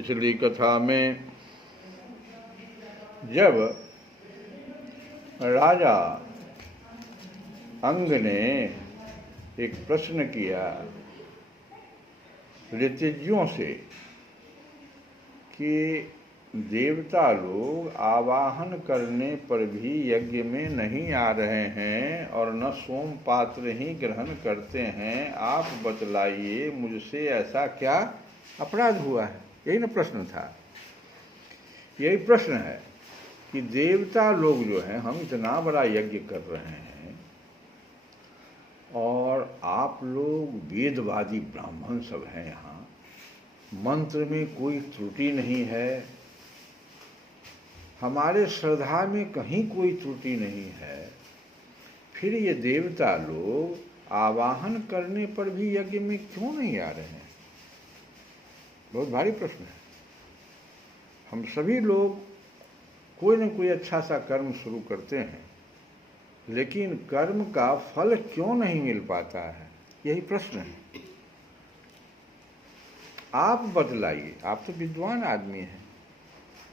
पिछली कथा में जब राजा अंग ने एक प्रश्न किया ऋतिज्यों से कि देवता लोग आवाहन करने पर भी यज्ञ में नहीं आ रहे हैं और न सोम पात्र ही ग्रहण करते हैं, आप बतलाइए मुझसे ऐसा क्या अपराध हुआ है। यही ना प्रश्न था। यही प्रश्न है कि देवता लोग जो हैं, हम इतना बड़ा यज्ञ कर रहे हैं और आप लोग वेदवादी ब्राह्मण सब हैं, यहाँ मंत्र में कोई त्रुटि नहीं है, हमारे श्रद्धा में कहीं कोई त्रुटि नहीं है, फिर ये देवता लोग आवाहन करने पर भी यज्ञ में क्यों नहीं आ रहे हैं। बहुत भारी प्रश्न है। हम सभी लोग कोई न कोई अच्छा सा कर्म शुरू करते हैं, लेकिन कर्म का फल क्यों नहीं मिल पाता है, यही प्रश्न है। आप बतलाइए, आप तो विद्वान आदमी हैं,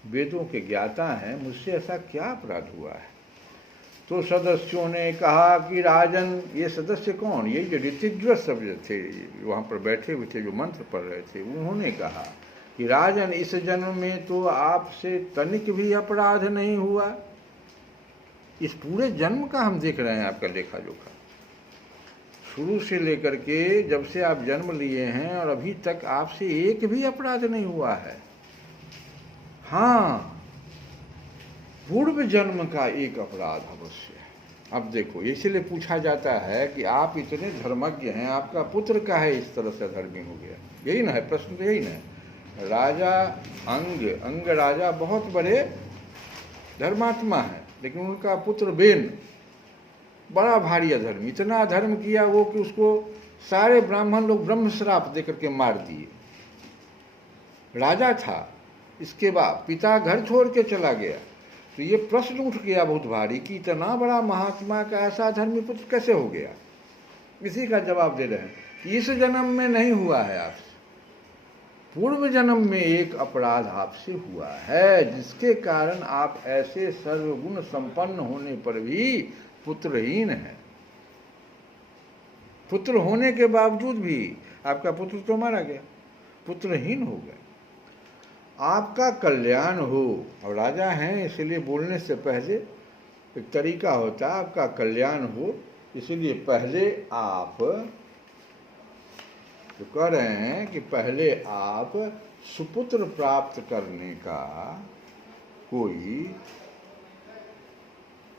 वेदों के ज्ञाता हैं, मुझसे ऐसा क्या अपराध हुआ है। तो सदस्यों ने कहा कि राजन, ये सदस्य कौन, ये जो ऋतिज्व सब थे वहाँ पर बैठे हुए थे, जो मंत्र पढ़ रहे थे, उन्होंने कहा कि राजन, इस जन्म में तो आपसे तनिक भी अपराध नहीं हुआ। इस पूरे जन्म का हम देख रहे हैं आपका लेखा जोखा, शुरू से लेकर के जब से आप जन्म लिए हैं और अभी तक आपसे एक भी अपराध नहीं हुआ है। हाँ, पूर्व जन्म का एक अपराध अवश्य है। अब देखो, इसलिए पूछा जाता है कि आप इतने धर्मज्ञ हैं, आपका पुत्र का है इस तरह से धर्मी हो गया। यही ना है प्रश्न, तो यही ना है। राजा अंग राजा बहुत बड़े धर्मात्मा है, लेकिन उनका पुत्र बेन बड़ा भारी अधर्म, इतना अधर्म किया वो कि उसको सारे ब्राह्मण लोग ब्रह्म श्राप देकर के मार दिए। राजा था, इसके बाद पिता घर छोड़ के चला गया। तो ये प्रश्न उठ गया बहुत भारी कि इतना बड़ा महात्मा का ऐसा धर्मी पुत्र कैसे हो गया। इसी का जवाब दे रहे हैं कि इस जन्म में नहीं हुआ है आपसे, पूर्व जन्म में एक अपराध आपसे हुआ है, जिसके कारण आप ऐसे सर्वगुण संपन्न होने पर भी पुत्रहीन हैं। पुत्र होने के बावजूद भी आपका पुत्र तो मारा गया, पुत्रहीन हो गए। आपका कल्याण हो, और राजा हैं इसलिए बोलने से पहले एक तरीका होता है, आपका कल्याण हो, इसलिए पहले आप जो कह रहे हैं कि पहले आप सुपुत्र प्राप्त करने का कोई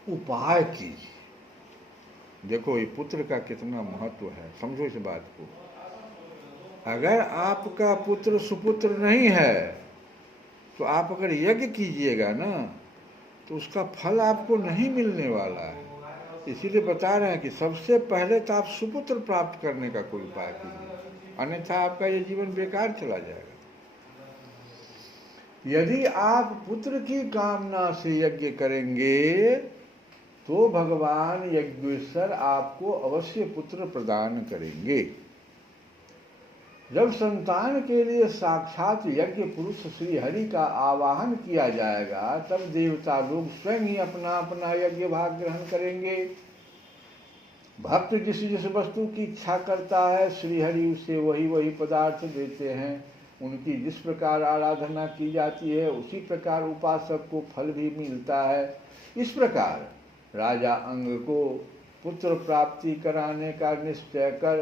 उपाय कीजिए। देखो ये पुत्र का कितना महत्व है, समझो इस बात को। अगर आपका पुत्र सुपुत्र नहीं है तो आप अगर यज्ञ कीजिएगा ना, तो उसका फल आपको नहीं मिलने वाला है। इसीलिए बता रहे हैं कि सबसे पहले तो आप सुपुत्र प्राप्त करने का कोई उपाय कीजिए, अन्यथा आपका ये जीवन बेकार चला जाएगा। यदि आप पुत्र की कामना से यज्ञ करेंगे तो भगवान यज्ञेश्वर आपको अवश्य पुत्र प्रदान करेंगे। जब संतान के लिए साक्षात यज्ञ पुरुष श्री हरि का आवाहन किया जाएगा, तब देवता लोग स्वयं ही अपना अपना यज्ञ भाग ग्रहण करेंगे। भक्त जिस जिस वस्तु की इच्छा करता है, श्री हरि उसे वही वही पदार्थ देते हैं। उनकी जिस प्रकार आराधना की जाती है, उसी प्रकार उपासक को फल भी मिलता है। इस प्रकार राजा अंग को पुत्र प्राप्ति कराने का निश्चय कर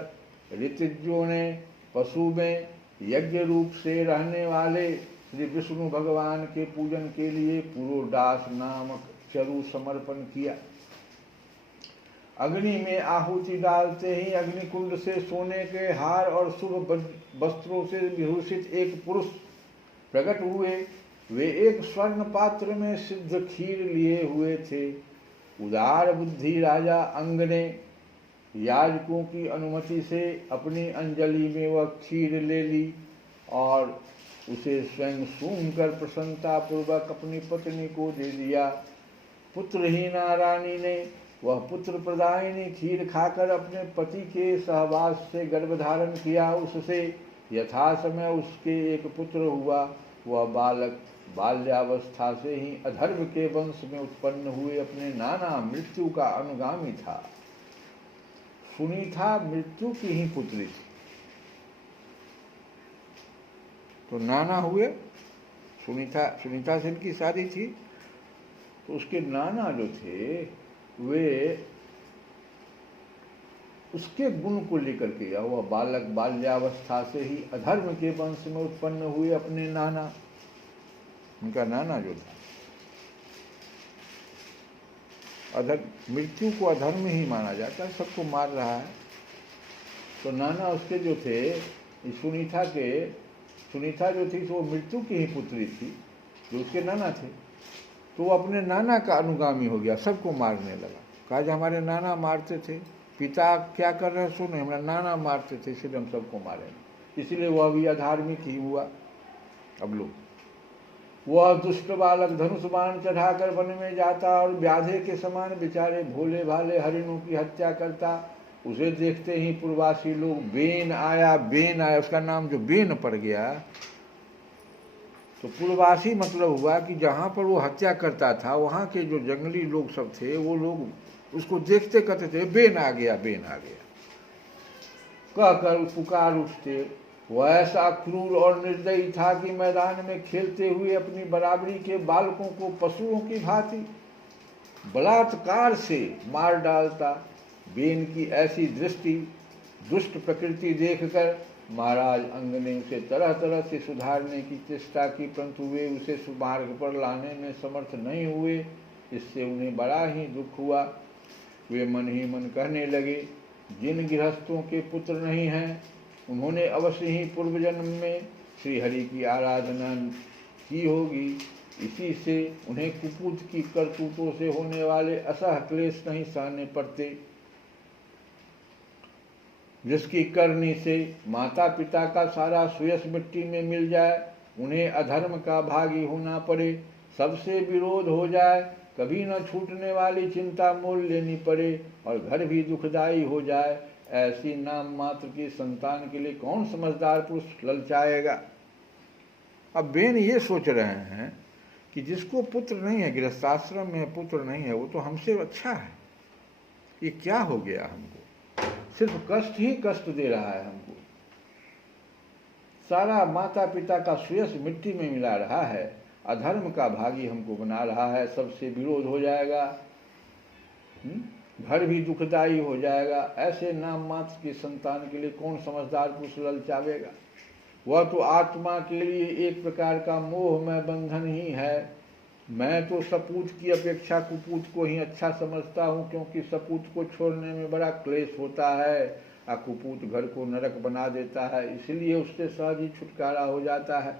ऋतिज्यों ने पशु में यज्ञ रूप से रहने वाले श्री विष्णु भगवान के पूजन के लिए पुरोडास नामक चरु समर्पण किया। अग्नि में आहुति डालते ही अग्निकुंड से सोने के हार और शुभ वस्त्रों से विभूषित एक पुरुष प्रकट हुए। वे एक स्वर्ण पात्र में सिद्ध खीर लिए हुए थे। उदार बुद्धि राजा अंग ने याजकों की अनुमति से अपनी अंजलि में वह खीर ले ली और उसे स्वयं सूंघ कर प्रसन्नता पूर्वक अपनी पत्नी को दे दिया। पुत्रहीना रानी ने वह पुत्र प्रदायिनी खीर खाकर अपने पति के सहवास से गर्भ धारण किया। उससे यथा समय उसके एक पुत्र हुआ। वह बालक बाल्यावस्था से ही अधर्म के वंश में उत्पन्न हुए अपने नाना मृत्यु का अनुगामी था। सुनीता मृत्यु की ही पुत्री थी, तो नाना हुए। सुनीता से इनकी शादी थी, तो उसके नाना जो थे वे उसके गुण को लेकर के या हुआ बालक बाल्यावस्था से ही अधर्म के वंश में उत्पन्न हुए अपने नाना, उनका नाना जो था मृत्यु को अधर्म ही माना जाता है, सबको मार रहा है। तो नाना उसके जो थे सुनीता जो थी तो वो मृत्यु की ही पुत्री थी, जो उसके नाना थे, तो वो अपने नाना का अनुगामी हो गया, सबको मारने लगा। कहा जो हमारे नाना मारते थे, पिता क्या कर रहे हैं सुने, हमारा नाना मारते थे इसलिए हम सबको मारेंगे, इसलिए वह भी अधार्मिक ही हुआ। अब लोग वह दुष्ट बालक धनुष बाण चढ़ाकर वन में जाता और व्याधे के समान बेचारे भोले भाले हरिणों की हत्या करता। उसे देखते ही पूर्ववासी लोग बेन आया, उसका नाम जो बेन पड़ गया, तो पूर्ववासी मतलब हुआ कि जहाँ पर वो हत्या करता था वहाँ के जो जंगली लोग सब थे वो लोग उसको देखते कहते थे बेन आ गया, बेन आ गया कहकर पुकार उठते। वह ऐसा क्रूर और निर्दयी था कि मैदान में खेलते हुए अपनी बराबरी के बालकों को पशुओं की भांति बलात्कार से मार डालता। बेन की ऐसी दृष्टि दुष्ट प्रकृति देखकर महाराज अंग ने उसे तरह तरह से सुधारने की चेष्टा की, परंतु वे उसे सुमार्ग पर लाने में समर्थ नहीं हुए। इससे उन्हें बड़ा ही दुख हुआ। वे मन ही मन कहने लगे, जिन गृहस्थों के पुत्र नहीं हैं उन्होंने अवश्य ही पूर्व जन्म में श्री हरि की आराधना की होगी, इसी से उन्हें कुपूत की करतूतों से होने वाले असह क्लेश नहीं सहने पड़ते, जिसकी करनी से माता पिता का सारा सुयश मिट्टी में मिल जाए, उन्हें अधर्म का भागी होना पड़े, सबसे विरोध हो जाए, कभी न छूटने वाली चिंता मोल लेनी पड़े और घर भी दुखदायी हो जाए, ऐसी नाम मात्र की संतान के लिए कौन समझदार पुरुष ललचाएगा। अब बेन ये सोच रहे हैं कि जिसको पुत्र नहीं है, गृहस्थाश्रम में पुत्र नहीं है, वो तो हमसे अच्छा है, ये क्या हो गया, हमको सिर्फ कष्ट ही कष्ट दे रहा है, हमको सारा माता पिता का सुयश मिट्टी में मिला रहा है, अधर्म का भागी हमको बना रहा है, सबसे विरोध हो जाएगा, घर भी दुखदायी हो जाएगा, ऐसे नाम मात्र की संतान के लिए कौन समझदार पुरुष ललचावेगा। वह तो आत्मा के लिए एक प्रकार का मोहमय बंधन ही है। मैं तो सपूत की अपेक्षा कुपूत को ही अच्छा समझता हूँ, क्योंकि सपूत को छोड़ने में बड़ा क्लेश होता है और कुपूत घर को नरक बना देता है, इसलिए उससे सहज ही छुटकारा हो जाता है।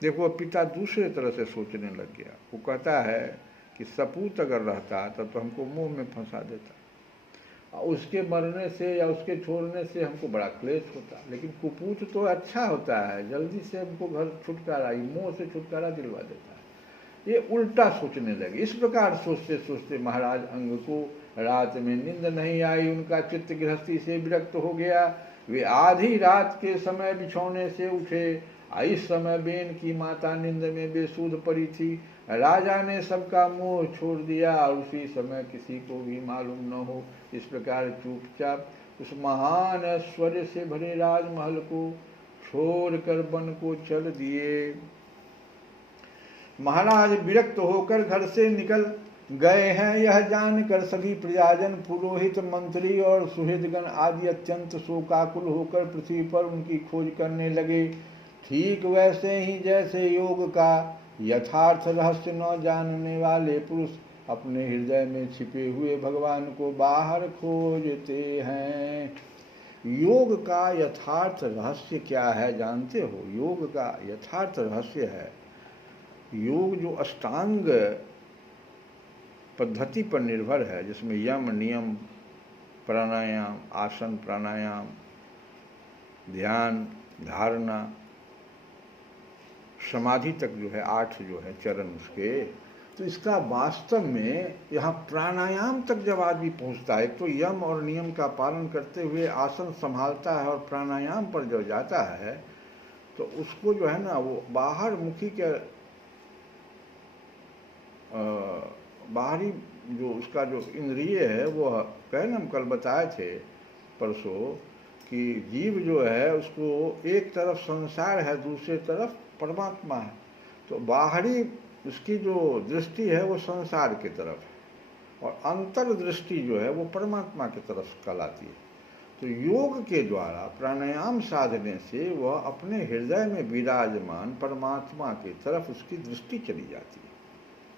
देखो पिता दूसरे तरह से सोचने लग गया। वो कहता है कि सपूत अगर रहता तब तो हमको मुंह में फंसा देता, उसके मरने से या उसके छोड़ने से हमको बड़ा क्लेश होता, लेकिन कुपूत तो अच्छा होता है, जल्दी से हमको घर छुटकारा, मुंह से छुटकारा दिलवा देता है। ये उल्टा सोचने लगे। इस प्रकार सोचते सोचते महाराज अंग को रात में नींद नहीं आई, उनका चित्त गृहस्थी से विरक्त हो गया। वे आधी रात के समय बिछौने से उठे। इस समय बेन की माता नींद में बेसुध पड़ी थी। राजा ने सबका मोह छोड़ दिया और उसी समय किसी को भी मालूम न हो, इस प्रकार चुपचाप उस महान ऐश्वर्य से भरे राजमहल को छोड़कर वन को चल दिए। महाराज विरक्त होकर घर से निकल गए हैं, यह जानकर सभी प्रजाजन, पुरोहित, मंत्री और सुहृदगण आदि अत्यंत शोकाकुल होकर पृथ्वी पर उनकी खोज करने लगे। ठीक वैसे ही जैसे योग का यथार्थ रहस्य न जानने वाले पुरुष अपने हृदय में छिपे हुए भगवान को बाहर खोजते हैं। योग का यथार्थ रहस्य क्या है जानते हो? योग का यथार्थ रहस्य है, योग जो अष्टांग पद्धति पर निर्भर है, जिसमें यम, नियम, प्राणायाम, आसन, प्राणायाम, ध्यान, धारणा, समाधि तक जो है 8 जो है चरण उसके, तो इसका वास्तव में यहाँ प्राणायाम तक जब आदमी पहुँचता है, तो यम और नियम का पालन करते हुए आसन संभालता है और प्राणायाम पर जब जाता है तो उसको जो है ना वो बाहर मुखी के बाहरी जो उसका जो इंद्रिय है वो कहे ना, हम कल बताए थे परसों कि जीव जो है उसको एक तरफ संसार है, दूसरी तरफ परमात्मा है। तो बाहरी उसकी जो दृष्टि है वो संसार की तरफ है और अंतर्दृष्टि जो है वो परमात्मा की तरफ कहलाती है। तो योग के द्वारा प्राणायाम साधने से वह अपने हृदय में विराजमान परमात्मा की तरफ उसकी दृष्टि चली जाती है।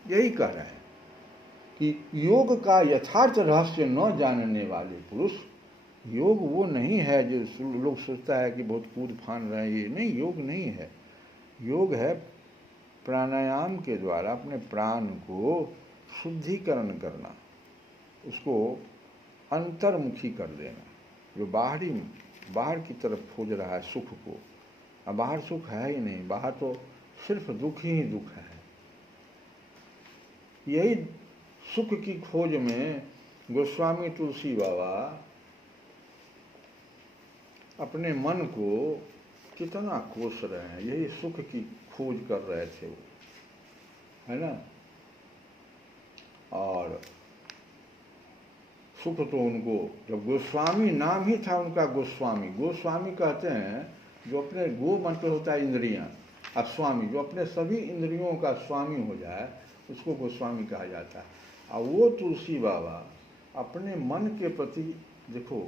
यही कह रहे हैं कि योग का यथार्थ रहस्य न जानने वाले पुरुष, योग वो नहीं है जो लोग सोचता है कि बहुत कूद फान रहे हैं, ये नहीं, योग नहीं है। योग है प्राणायाम के द्वारा अपने प्राण को शुद्धिकरण करना, उसको अंतर्मुखी कर देना। जो बाहर की तरफ खोज रहा है सुख को, अब बाहर सुख है ही नहीं, बाहर तो सिर्फ दुख ही दुख है। यही सुख की खोज में गोस्वामी तुलसी बाबा अपने मन को कितना कोस रहे हैं, यही सुख की खोज कर रहे थे वो, है ना। और सुख तो उनको, जब गोस्वामी नाम ही था उनका गोस्वामी, गोस्वामी कहते हैं जो अपने, गो मतलब होता है इंद्रियां, और स्वामी जो अपने सभी इंद्रियों का स्वामी हो जाए उसको गोस्वामी कहा जाता है। और वो तुलसी बाबा अपने मन के प्रति, देखो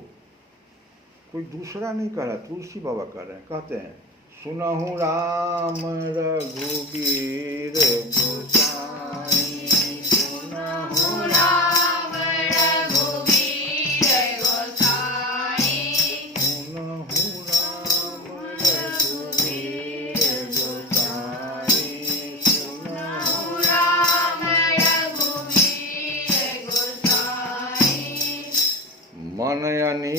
कोई दूसरा नहीं कह रहा, तुलसी बाबा कह रहे हैं, कहते हैं सुनहु राम रघुबीर गोसाई, सुनहु राम रघुबीर गोसाई, सुनहु राम रघुबीर गोसाई, सुनहु राम रघुबीर गोसाई। मन अनी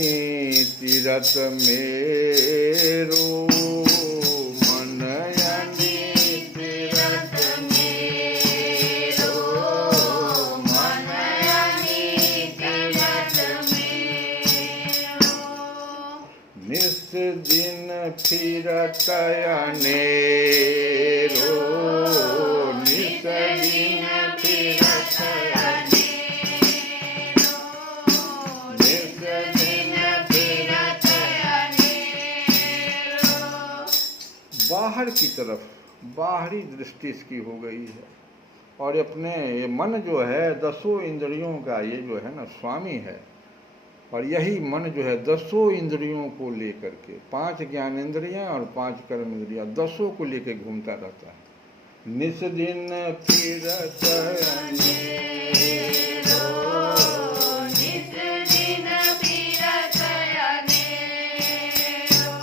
तीरथ मेरो, मन अनी तीरथ मेरो, मन अनी तीरथ मेरो, निस दिन फिरत अनेरो, निस दिन फिरत अनेरो, निस दिन फिरत अनेरो। बाहर की तरफ बाहरी दृष्टि इसकी हो गई है और अपने ये मन जो है 10 इंद्रियों का ये जो है ना स्वामी है। और यही मन जो है 10 इंद्रियों को लेकर के, 5 ज्ञानेंद्रियां और 5 कर्म इंद्रियां, 10 को लेकर घूमता रहता है। निस दिन फिरत अनेरो, निस दिन फिरत अनेरो,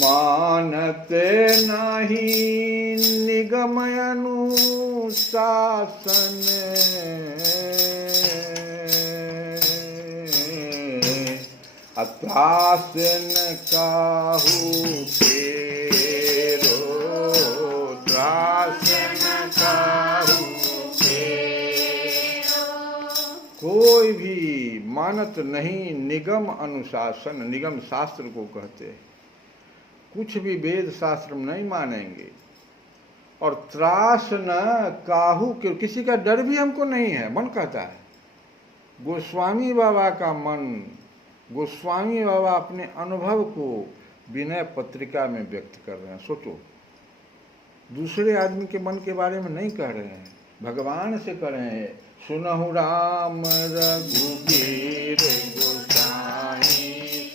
मानते नहीं निगम अनुशासन, त्रासन काहू फेरो, त्रासन काहू फेरो। कोई भी मानत नहीं निगम अनुशासन, निगम शास्त्र को कहते हैं, कुछ भी वेद शास्त्र में नहीं मानेंगे। और त्रास न काहू के, किसी का डर भी हमको नहीं है, मन कहता है। गोस्वामी बाबा का मन, गोस्वामी बाबा अपने अनुभव को विनय पत्रिका में व्यक्त कर रहे हैं। सोचो, दूसरे आदमी के मन के बारे में नहीं कह रहे हैं, भगवान से कह रहे हैं। सुनहु राम रघुबीर गोसाई,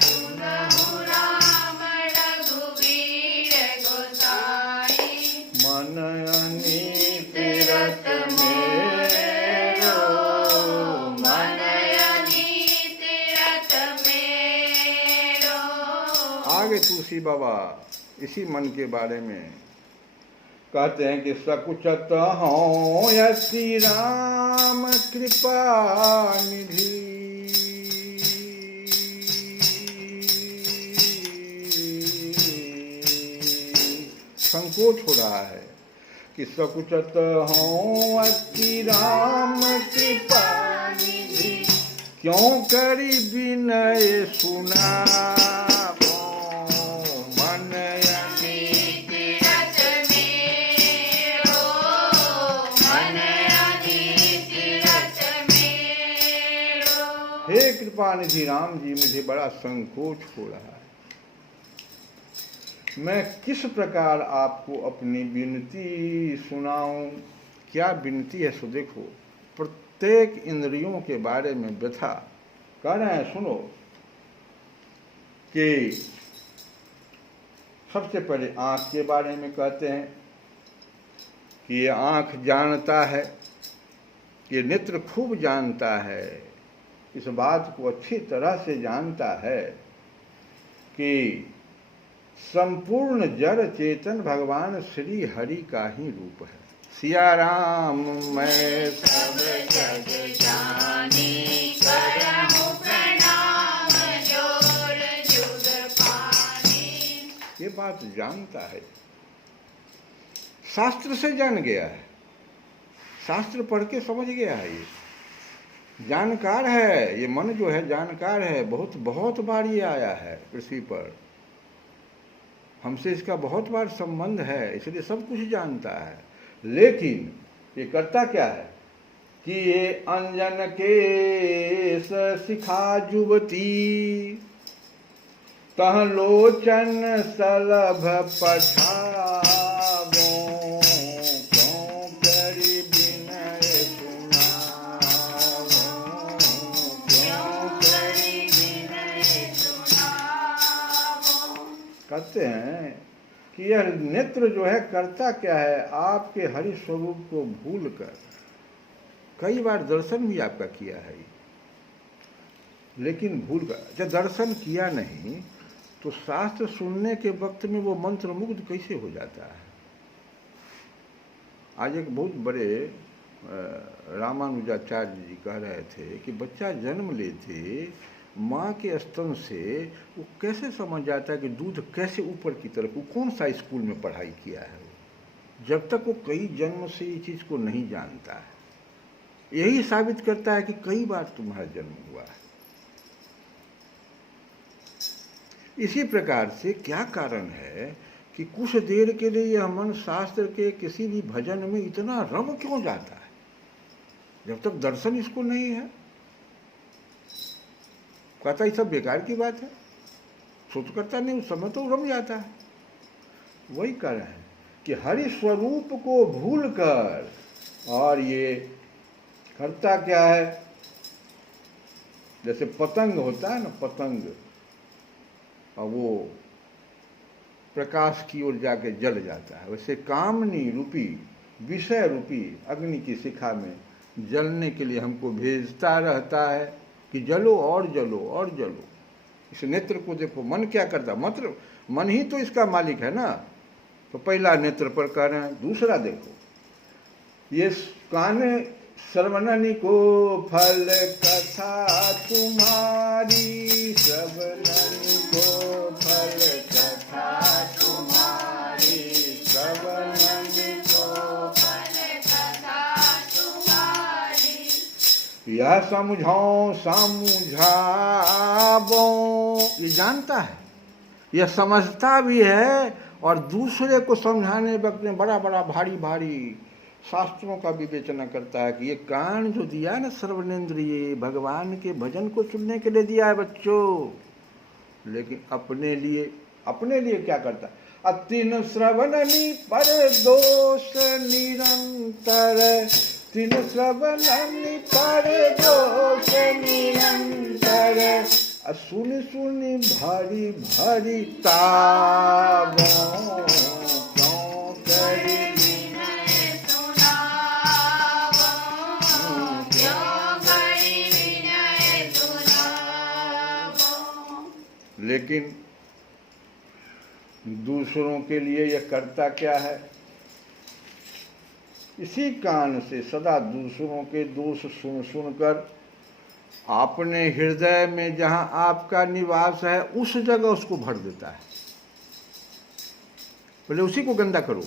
सुनहु राम रघुबीर गोसाई, मन अनी तीरथ मेरो, मन अनी तीरथ मेरो। आगे तुलसी बाबा इसी मन के बारे में कहते हैं कि सकुचत हों श्री राम कृपा निधि, संकोच हो रहा है कि सकुचत हों श्री राम कृपा निधि, क्यों करी विनय सुना मन अनी हे कृपा निधि राम जी, मुझे बड़ा संकोच हो रहा है। मैं किस प्रकार आपको अपनी विनती सुनाऊं। क्या विनती है सो देखो, प्रत्येक इंद्रियों के बारे में व्यथा कह रहे हैं। सुनो कि सबसे पहले आँख के बारे में कहते हैं कि ये आँख जानता है, ये नेत्र खूब जानता है, इस बात को अच्छी तरह से जानता है कि संपूर्ण जड़ चेतन भगवान श्री हरि का ही रूप है। सिया राम मैं सब जग जानी, करहूं प्रणाम जोर जुग पानी। ये बात जानता है, शास्त्र से जान गया है, शास्त्र पढ़ के समझ गया है। ये जानकार है, ये मन जो है जानकार है। बहुत बहुत बार ये आया है पृथ्वी पर, हमसे इसका बहुत बार संबंध है, इसलिए सब कुछ जानता है। लेकिन ये करता क्या है कि ये अंजन के शिखा जुबती, तह लोचन सलभ पठावो, क्यों करी विनय सुनावो, क्यों करी विनय सुनावो। कहते हैं कि यह नेत्र जो है करता क्या है, आपके हरि स्वरूप को भूल कर कई बार दर्शन भी आपका किया है, लेकिन भूल कर। जब दर्शन किया नहीं तो शास्त्र सुनने के वक्त में वो मंत्र मुग्ध कैसे हो जाता है। आज एक बहुत बड़े रामानुजाचार्य जी कह रहे थे कि बच्चा जन्म लेते माँ के स्तन से वो कैसे समझ जाता है कि दूध कैसे ऊपर की तरफ, वो कौन सा स्कूल में पढ़ाई किया है वो, जब तक वो कई जन्म से ये चीज़ को नहीं जानता है। यही साबित करता है कि कई बार तुम्हारा जन्म हुआ है। इसी प्रकार से क्या कारण है कि कुछ देर के लिए यह मन शास्त्र के किसी भी भजन में इतना रम क्यों जाता है, जब तक दर्शन इसको नहीं है। कहता ये सब बेकार की बात है, सोच करता नहीं, उस समय तो रम जाता है। वही कह रहे हैं कि हरि स्वरूप को भूल कर, और ये करता क्या है, जैसे पतंग होता है ना, पतंग, और वो प्रकाश की ओर जाके जल जाता है, वैसे कामनी रूपी विषय रूपी अग्नि की शिखा में जलने के लिए हमको भेजता रहता है कि जलो और जलो और जलो। इस नेत्र को देखो, मन क्या करता, मतलब मन ही तो इसका मालिक है ना। तो पहला नेत्र पर कह रहे हैं। दूसरा देखो, ये कान श्रवणनि को फल कथा तुम्हारी, श्रवणनि को फल कथा तुम्हारी, श्रवणनि को फल कथा तुम्हारी। यह समझाओ समझावो, ये जानता है, यह समझता भी है, और दूसरे को समझाने वक्त में बड़ा बड़ा भारी भारी शास्त्रों का विवेचना करता है कि ये कान जो दिया ना सर्वनेंद्रिय, भगवान के भजन को सुनने के लिए दिया है बच्चों, लेकिन अपने लिए क्या करता है, अतिन श्रवणनि पर दोष निरंतर, तीन श्रवणनि पर दोष निरंतर, सुनि सुनि भारी भारी तावो, क्यों करी विनय सुनावो, क्यों करी विनय सुनावो। लेकिन दूसरों के लिए यह करता क्या है, इसी कान से सदा दूसरों के दोष सुन सुनकर अपने हृदय में जहां आपका निवास है उस जगह उसको भर देता है। पहले उसी को गंदा करो,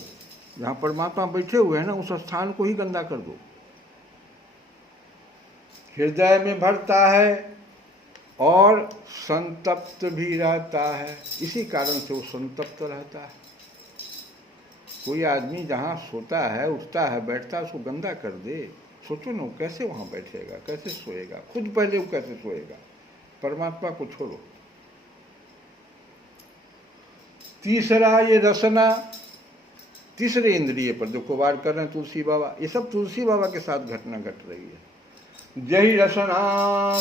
जहां परमात्मा बैठे हुए हैं ना, उस स्थान को ही गंदा कर दो। हृदय में भरता है और संतप्त भी रहता है, इसी कारण से वो संतप्त रहता है। कोई आदमी जहाँ सोता है, उठता है, बैठता है, उसको गंदा कर दे, सोचो ना, वो कैसे वहाँ बैठेगा, कैसे सोएगा, खुद पहले वो कैसे सोएगा, परमात्मा को छोड़ो। तीसरा ये रसना, तीसरे इंद्रिय पर देखो वार कर रहे हैं तुलसी बाबा। ये सब तुलसी बाबा के साथ घटना घट रही है। जय रसना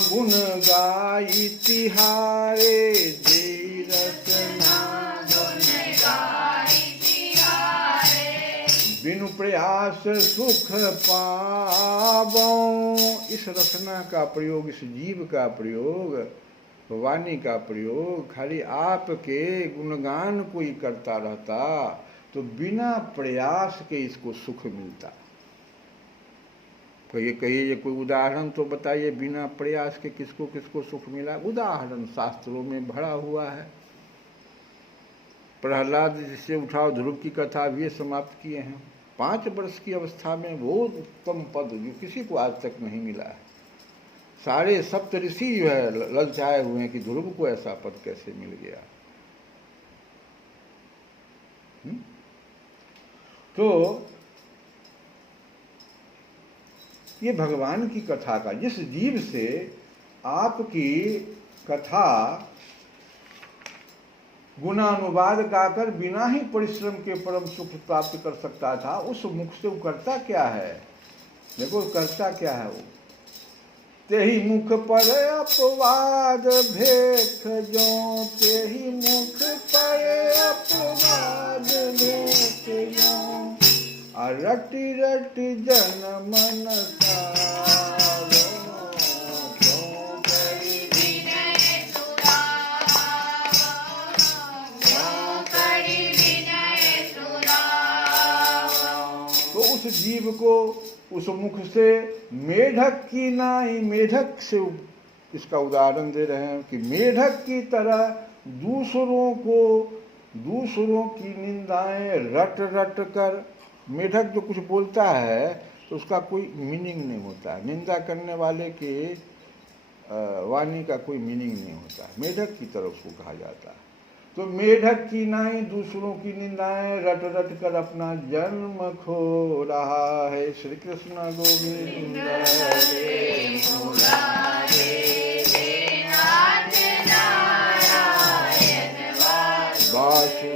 गुण गाई तिहारे, जय रसना गुण गाई तिहारे, बिनु प्रयास सुख पावो। इस रसना का प्रयोग, इस जीव का प्रयोग, वाणी का प्रयोग खाली आपके गुणगान कोई करता रहता तो बिना प्रयास के इसको सुख मिलता। कहिए कोई उदाहरण तो बताइए, बिना प्रयास के किसको किसको सुख मिला? उदाहरण शास्त्रों में भरा हुआ है। प्रहलाद जिससे उठाओ ध्रुव की कथा भी समाप्त किए हैं। 5 वर्ष की अवस्था में वो उत्तम पद जो किसी को आज तक नहीं मिला है। सारे सप्तऋषि जो है ललचाए हुए हैं कि ध्रुव को ऐसा पद कैसे मिल गया। तो ये भगवान की कथा का, जिस जीव से आपकी कथा गुणानुवाद गाकर बिना ही परिश्रम के परम सुख प्राप्त कर सकता था, उस मुख से वो करता क्या है? देखो करता क्या है वो। तेहि मुख पर अपवाद भेख जो, तेहि मुख पर अपवाद भेख जो, रटी रटी जन मन सारो, क्यों करी विनय सुरावो, क्यों करी विनय सुरावो। तो उस जीव को उस मुख से मेढक की नाई, मेढक से इसका उदाहरण दे रहे हैं कि मेढक की तरह दूसरों की निंदाएं रट रट कर, मेढक जो कुछ बोलता है तो उसका कोई मीनिंग नहीं होता है। निंदा करने वाले के वाणी का कोई मीनिंग नहीं होता है, मेढक की तरह उसको कहा जाता है। तो मेढक की नाई दूसरों की निंदाएं रट रट कर अपना जन्म खो रहा है। श्री कृष्ण गोविंद वासुदेव